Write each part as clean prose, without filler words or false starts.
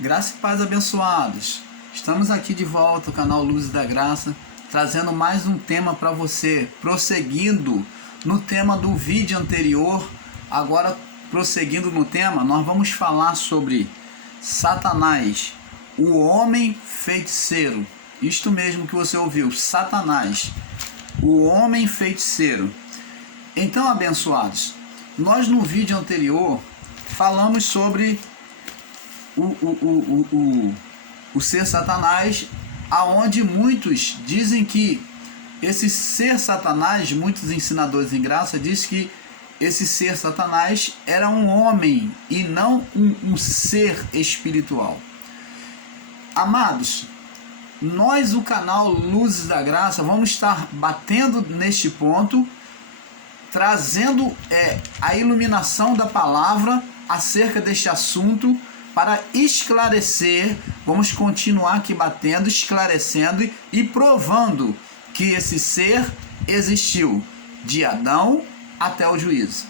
Graça e paz, abençoados. Estamos aqui de volta, o canal Luzes da Graça, trazendo mais um tema para você, prosseguindo no tema do vídeo anterior. Agora, prosseguindo no tema, nós vamos falar sobre Satanás, o homem feiticeiro. Isto mesmo que você ouviu, Satanás, o homem feiticeiro. Então, abençoados, nós no vídeo anterior falamos sobre o ser Satanás, aonde muitos dizem que esse ser Satanás, muitos ensinadores em graça dizem que esse ser Satanás era um homem e não um ser espiritual. Amados, nós, o canal Luzes da Graça, vamos estar batendo neste ponto, trazendo a iluminação da palavra acerca deste assunto, para esclarecer. Vamos continuar aqui batendo, esclarecendo e provando que esse ser existiu de Adão até o juízo.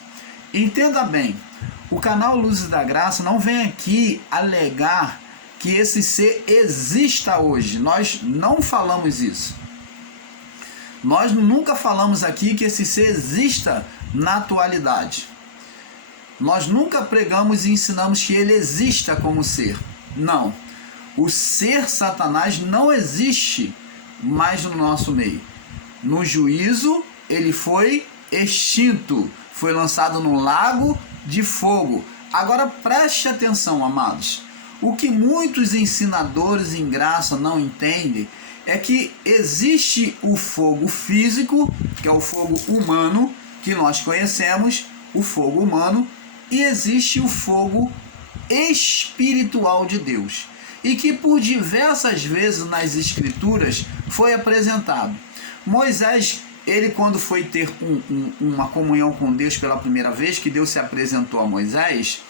Entenda bem, o canal Luzes da Graça não vem aqui alegar que esse ser exista hoje. Nós não falamos isso. Nós nunca falamos aqui que esse ser exista na atualidade. Nós nunca pregamos e ensinamos que ele exista como ser. Não. O ser Satanás não existe mais no nosso meio. No juízo, ele foi extinto. Foi lançado no lago de fogo. Agora preste atenção, amados. O que muitos ensinadores em graça não entendem é que existe o fogo físico, que é o fogo humano, que nós conhecemos, o fogo humano, e existe o fogo espiritual de Deus, e que por diversas vezes nas escrituras foi apresentado. Moisés, ele quando foi ter uma comunhão com Deus pela primeira vez, que Deus se apresentou a Moisés,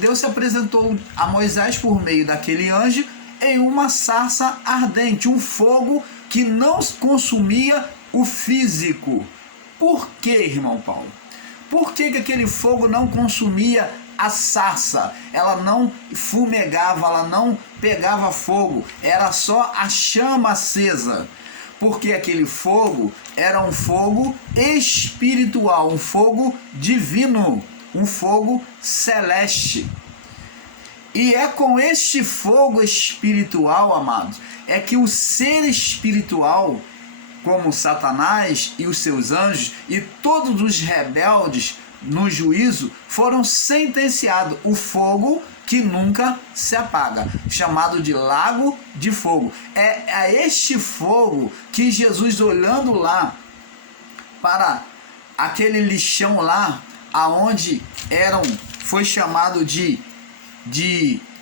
Deus se apresentou a Moisés por meio daquele anjo em uma sarça ardente, um fogo que não consumia o físico. Por que, irmão Paulo? Por que aquele fogo não consumia a sarça? Ela não fumegava, ela não pegava fogo, era só a chama acesa. Porque aquele fogo era um fogo espiritual, um fogo divino, um fogo celeste. E é com este fogo espiritual, amados, é que o ser espiritual, como Satanás e os seus anjos e todos os rebeldes no juízo, foram sentenciados. O fogo que nunca se apaga, chamado de lago de fogo. É a este fogo que Jesus, olhando lá para aquele lixão lá, aonde foi chamado de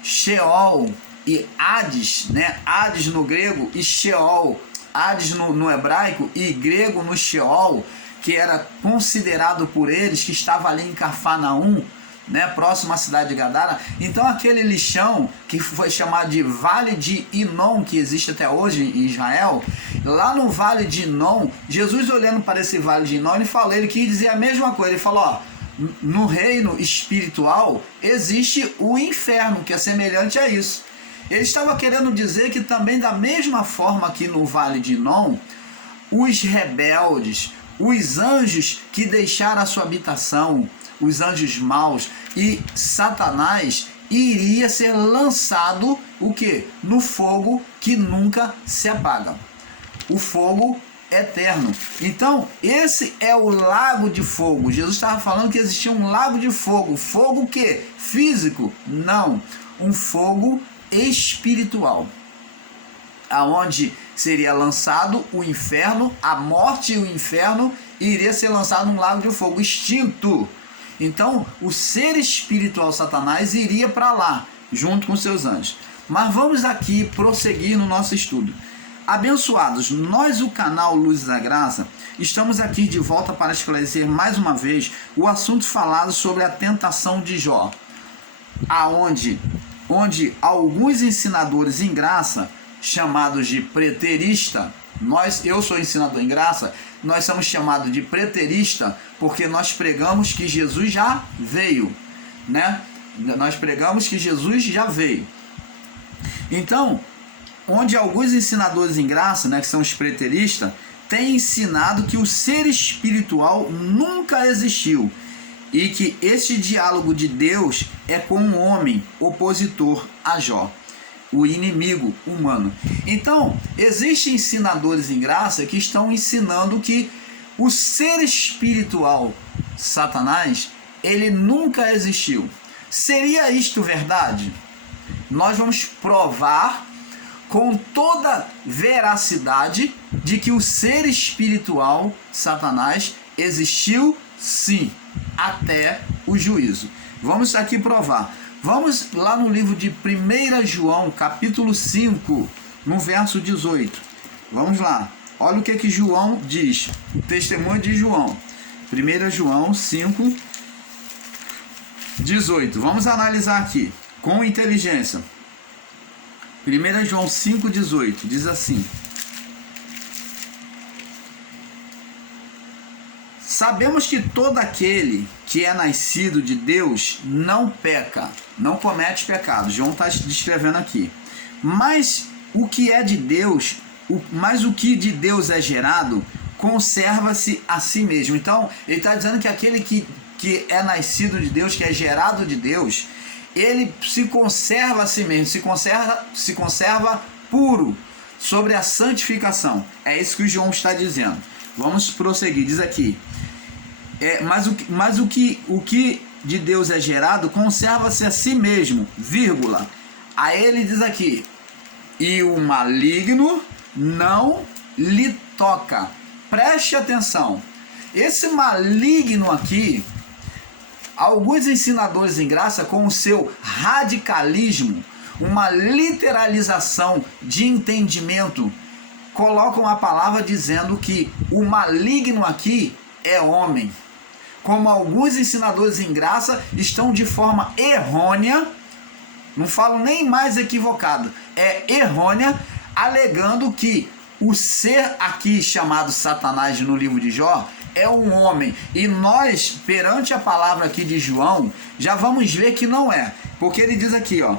Sheol e Hades, né? Hades no grego e Sheol, Hades no hebraico e grego no Sheol, que era considerado por eles, que estava ali em Cafarnaum, né, próximo à cidade de Gadara. Então aquele lixão que foi chamado de Vale de Inom, que existe até hoje em Israel, lá no Vale de Inom, Jesus olhando para esse Vale de Inom, ele quis dizer a mesma coisa. Ele falou, ó, no reino espiritual existe o inferno, que é semelhante a isso. Ele estava querendo dizer que também, da mesma forma que no Vale de Inom, os rebeldes, os anjos que deixaram a sua habitação, os anjos maus, e Satanás iria ser lançado o quê? No fogo que nunca se apaga. O fogo eterno. Então, esse é o lago de fogo. Jesus estava falando que existia um lago de fogo. Fogo o quê? Físico? Não. Um fogo espiritual, aonde seria lançado o inferno, a morte e o inferno iria ser lançado num lago de fogo extinto. Então o ser espiritual Satanás iria para lá junto com seus anjos. Mas vamos aqui prosseguir no nosso estudo. Abençoados, nós, o canal Luzes da Graça, estamos aqui de volta para esclarecer mais uma vez o assunto falado sobre a tentação de Jó, onde alguns ensinadores em graça, chamados de preterista, eu sou ensinador em graça, nós somos chamados de preterista porque nós pregamos que Jesus já veio, né? Nós pregamos que Jesus já veio. Então, onde alguns ensinadores em graça, né, que são os preteristas, têm ensinado que o ser espiritual nunca existiu e que este diálogo de Deus é com um homem opositor a Jó, o inimigo humano. Então, existem ensinadores em graça que estão ensinando que o ser espiritual, Satanás, ele nunca existiu. Seria isto verdade? Nós vamos provar com toda veracidade de que o ser espiritual, Satanás, existiu sim, até o juízo. Vamos aqui provar. Vamos lá no livro de 1 João, capítulo 5, no verso 18. Vamos lá. Olha o que João diz. O testemunho de João. 1 João 5, 18. Vamos analisar aqui com inteligência. 1 João 5, 18. Diz assim: sabemos que todo aquele que é nascido de Deus não peca, não comete pecado. João está descrevendo aqui. Mas o que é de Deus, o que de Deus é gerado, conserva-se a si mesmo. Então, ele está dizendo que aquele que é nascido de Deus, que é gerado de Deus, ele se conserva a si mesmo, se conserva puro, sobre a santificação. É isso que o João está dizendo. Vamos prosseguir. Diz aqui: mas o que de Deus é gerado conserva-se a si mesmo, vírgula. A ele diz aqui: e o maligno não lhe toca. Preste atenção. Esse maligno aqui, alguns ensinadores em graça, com o seu radicalismo, uma literalização de entendimento, colocam a palavra dizendo que o maligno aqui é homem. Como alguns ensinadores em graça estão de forma errônea, não falo nem mais equivocado, é errônea, alegando que o ser aqui chamado Satanás no livro de Jó é um homem. E nós, perante a palavra aqui de João, já vamos ver que não é. Porque ele diz aqui, ó: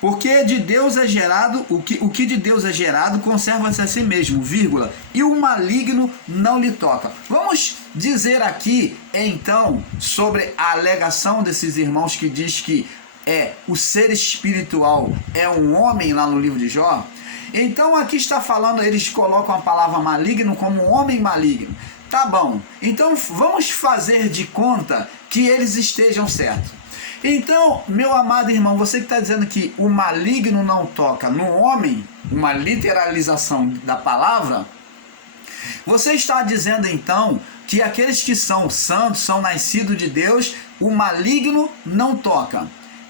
porque de Deus é gerado, o que de Deus é gerado conserva-se a si mesmo, vírgula, e o maligno não lhe toca. Vamos dizer aqui, então, sobre a alegação desses irmãos que diz que o ser espiritual é um homem lá no livro de Jó. Então aqui está falando, eles colocam a palavra maligno como um homem maligno. Tá bom, então vamos fazer de conta que eles estejam certos. Então, meu amado irmão, você que está dizendo que o maligno não toca no homem, uma literalização da palavra, você está dizendo então que aqueles que são santos, são nascidos de Deus, o maligno não toca.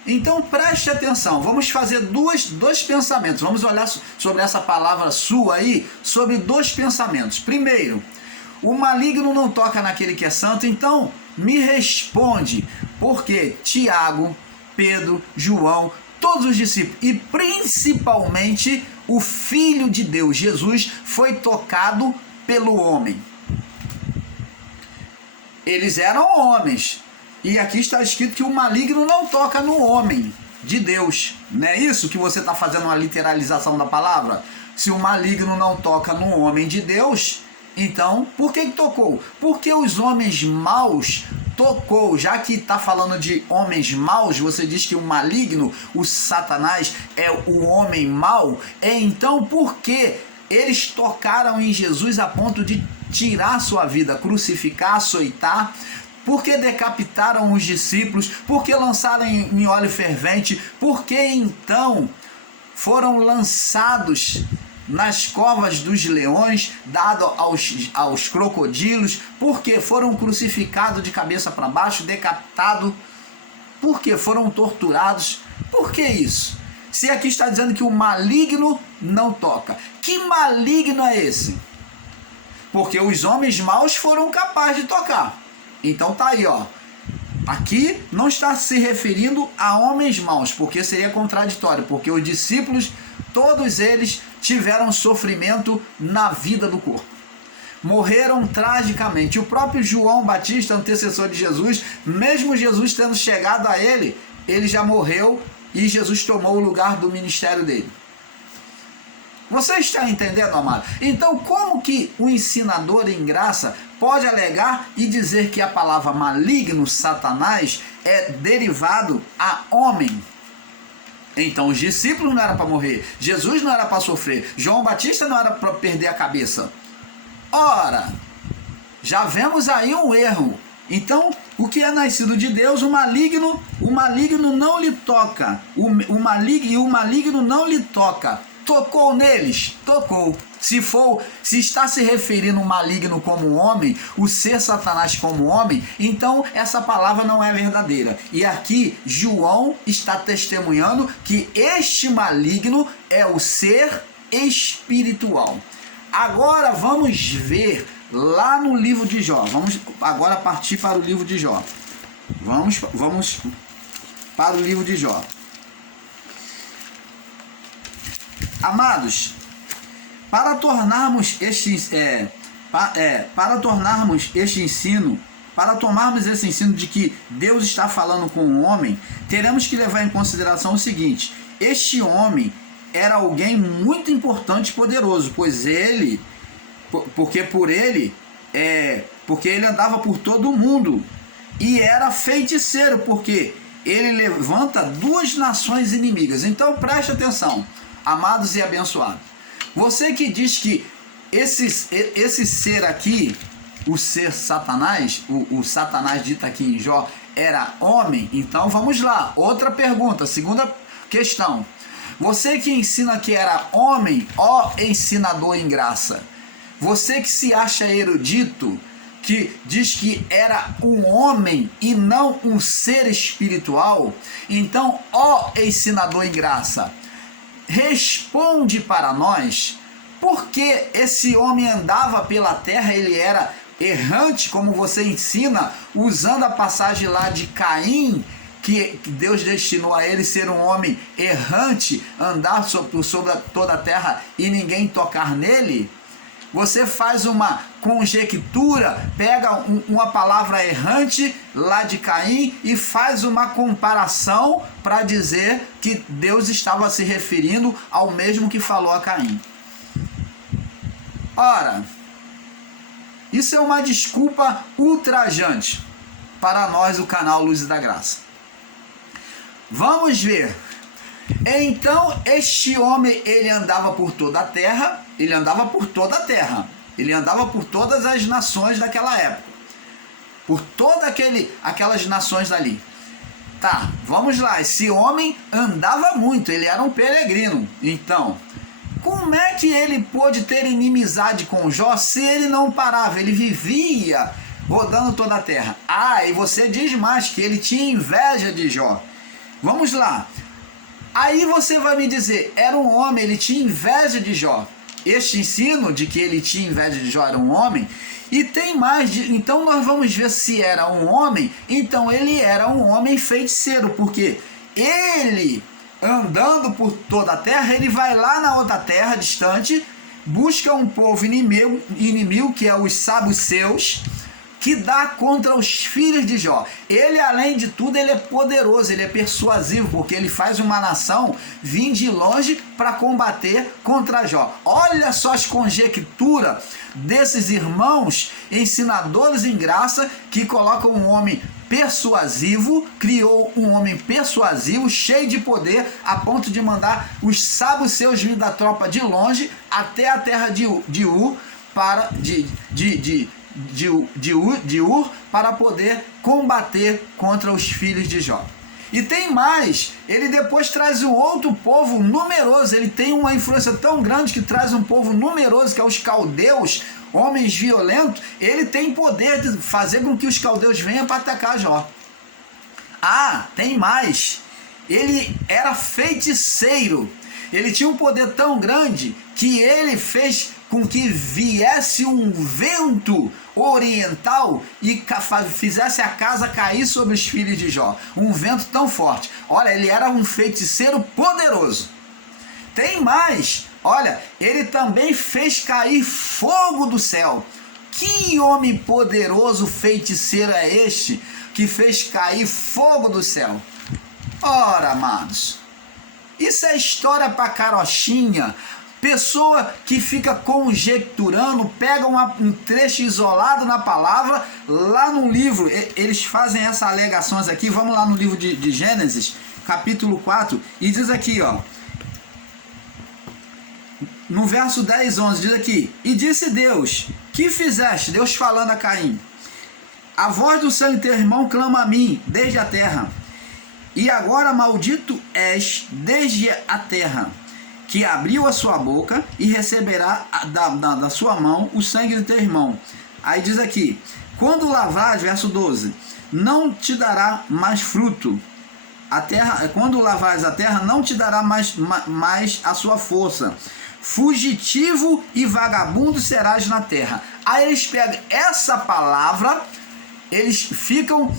Então preste atenção, vamos fazer dois pensamentos, vamos olhar sobre essa palavra sua aí, sobre dois pensamentos. Primeiro, o maligno não toca naquele que é santo, então me responde, porque Tiago, Pedro, João, todos os discípulos e principalmente o Filho de Deus, Jesus, foi tocado pelo homem. Eles eram homens. E aqui está escrito que o maligno não toca no homem de Deus. Não é isso que você está fazendo uma literalização da palavra? Se o maligno não toca no homem de Deus, então por que tocou? Porque os homens maus tocou. Já que está falando de homens maus, você diz que o maligno, o Satanás, é o homem mau. Então por que eles tocaram em Jesus a ponto de tirar sua vida, crucificar, açoitar? Porque decapitaram os discípulos? Porque lançaram em óleo fervente? Porque então foram lançados nas covas dos leões, dado aos crocodilos? Porque foram crucificados de cabeça para baixo, decapitados? Porque foram torturados? Por que isso? Se aqui está dizendo que o maligno não toca. Que maligno é esse? Porque os homens maus foram capazes de tocar. Então tá aí, ó. Aqui não está se referindo a homens maus, porque seria contraditório, porque os discípulos, todos eles tiveram sofrimento na vida do corpo. Morreram tragicamente. O próprio João Batista, antecessor de Jesus, mesmo Jesus tendo chegado a ele, ele já morreu e Jesus tomou o lugar do ministério dele. Você está entendendo, amado? Então, como que o ensinador em graça pode alegar e dizer que a palavra maligno, Satanás, é derivado a homem? Então, os discípulos não eram para morrer, Jesus não era para sofrer, João Batista não era para perder a cabeça. Ora, já vemos aí um erro. Então, o que é nascido de Deus, o maligno não lhe toca. O maligno não lhe toca. Tocou neles? Tocou. Se está se referindo o maligno como homem, o ser Satanás como homem, então essa palavra não é verdadeira. E aqui João está testemunhando que este maligno é o ser espiritual. Agora vamos ver lá no livro de Jó. Vamos agora partir para o livro de Jó. Vamos para o livro de Jó. Amados, para tomarmos esse ensino de que Deus está falando com o homem, teremos que levar em consideração o seguinte: este homem era alguém muito importante e poderoso, porque ele andava por todo o mundo, e era feiticeiro, porque ele levanta duas nações inimigas. Então preste atenção, amados e abençoados. Você que diz que esse ser aqui, o ser Satanás, o Satanás dito aqui em Jó, era homem, então vamos lá, outra pergunta, segunda questão. Você que ensina que era homem, ó ensinador em graça, você que se acha erudito, que diz que era um homem e não um ser espiritual, então, ó ensinador em graça, responde para nós por que esse homem andava pela terra, ele era errante, como você ensina, usando a passagem lá de Caim, que Deus destinou a ele ser um homem errante, andar sobre toda a terra e ninguém tocar nele. Você faz uma conjectura, pega uma palavra errante lá de Caim e faz uma comparação para dizer que Deus estava se referindo ao mesmo que falou a Caim. Ora, isso é uma desculpa ultrajante para nós, o canal Luz da Graça. Vamos ver. Então, este homem, ele andava por toda a terra, ele andava por todas as nações daquela época, por todas aquelas nações dali. Tá, vamos lá, esse homem andava muito, ele era um peregrino. Então, como é que ele pôde ter inimizade com Jó se ele não parava, ele vivia rodando toda a terra? Ah, e você diz mais, que ele tinha inveja de Jó. Vamos lá. Aí você vai me dizer, era um homem, ele tinha inveja de Jó. Este ensino de que ele tinha inveja de Jó era um homem. E tem mais, então nós vamos ver se era um homem. Então ele era um homem feiticeiro, porque ele, andando por toda a terra, ele vai lá na outra terra distante, busca um povo inimigo que é os saduceus, que dá contra os filhos de Jó. Ele, além de tudo, ele é poderoso, ele é persuasivo, porque ele faz uma nação vir de longe para combater contra Jó. Olha só as conjecturas desses irmãos ensinadores em graça, que colocam um homem persuasivo, criou um homem persuasivo, cheio de poder, a ponto de mandar os saduceus vir da tropa de longe até a terra de Ur, de Ur, para poder combater contra os filhos de Jó. E tem mais, ele depois traz um outro povo numeroso, ele tem uma influência tão grande que traz um povo numeroso, que é os caldeus, homens violentos. Ele tem poder de fazer com que os caldeus venham para atacar Jó. Ah, tem mais, ele era feiticeiro, ele tinha um poder tão grande que ele fez com que viesse um vento oriental e fizesse a casa cair sobre os filhos de Jó. Um vento tão forte. Olha, ele era um feiticeiro poderoso. Tem mais. Olha, ele também fez cair fogo do céu. Que homem poderoso feiticeiro é este que fez cair fogo do céu? Ora, amados, isso é história pra carochinha. Pessoa que fica conjecturando, pega um trecho isolado na palavra, lá no livro, eles fazem essas alegações aqui. Vamos lá no livro de Gênesis, capítulo 4, e diz aqui, ó, no verso 10, 11, diz aqui: e disse Deus, que fizeste? Deus falando a Caim: a voz do sangue de teu irmão clama a mim desde a terra, e agora maldito és desde a terra, que abriu a sua boca e receberá da sua mão o sangue do teu irmão. Aí diz aqui: quando lavrares, verso 12, não te dará mais fruto. A terra, quando lavrares a terra, não te dará mais a sua força. Fugitivo e vagabundo serás na terra. Aí eles pegam essa palavra, eles ficam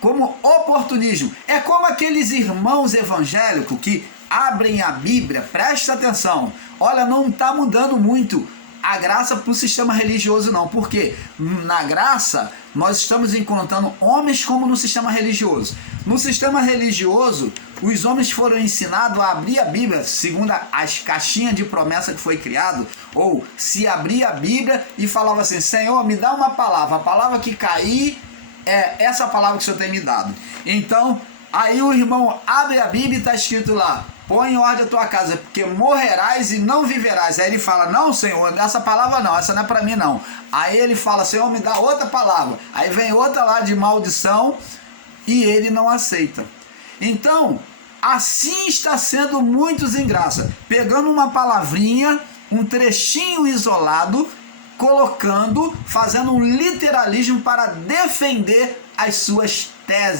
como oportunismo. É como aqueles irmãos evangélicos que abrem a Bíblia, presta atenção, olha, não está mudando muito a graça para o sistema religioso não, porque na graça nós estamos encontrando homens como no sistema religioso. No sistema religioso, os homens foram ensinados a abrir a Bíblia, segundo as caixinhas de promessa que foi criado, ou se abria a Bíblia e falava assim: Senhor, me dá uma palavra, a palavra que cair é essa palavra que o Senhor tem me dado. Então, aí o irmão abre a Bíblia e está escrito lá: põe em ordem a tua casa, porque morrerás e não viverás. Aí ele fala: não, Senhor, essa palavra não, essa não é para mim não. Aí ele fala: Senhor, me dá outra palavra. Aí vem outra lá de maldição e ele não aceita. Então, assim está sendo muitos em graça, pegando uma palavrinha, um trechinho isolado, colocando, fazendo um literalismo para defender as suas teses.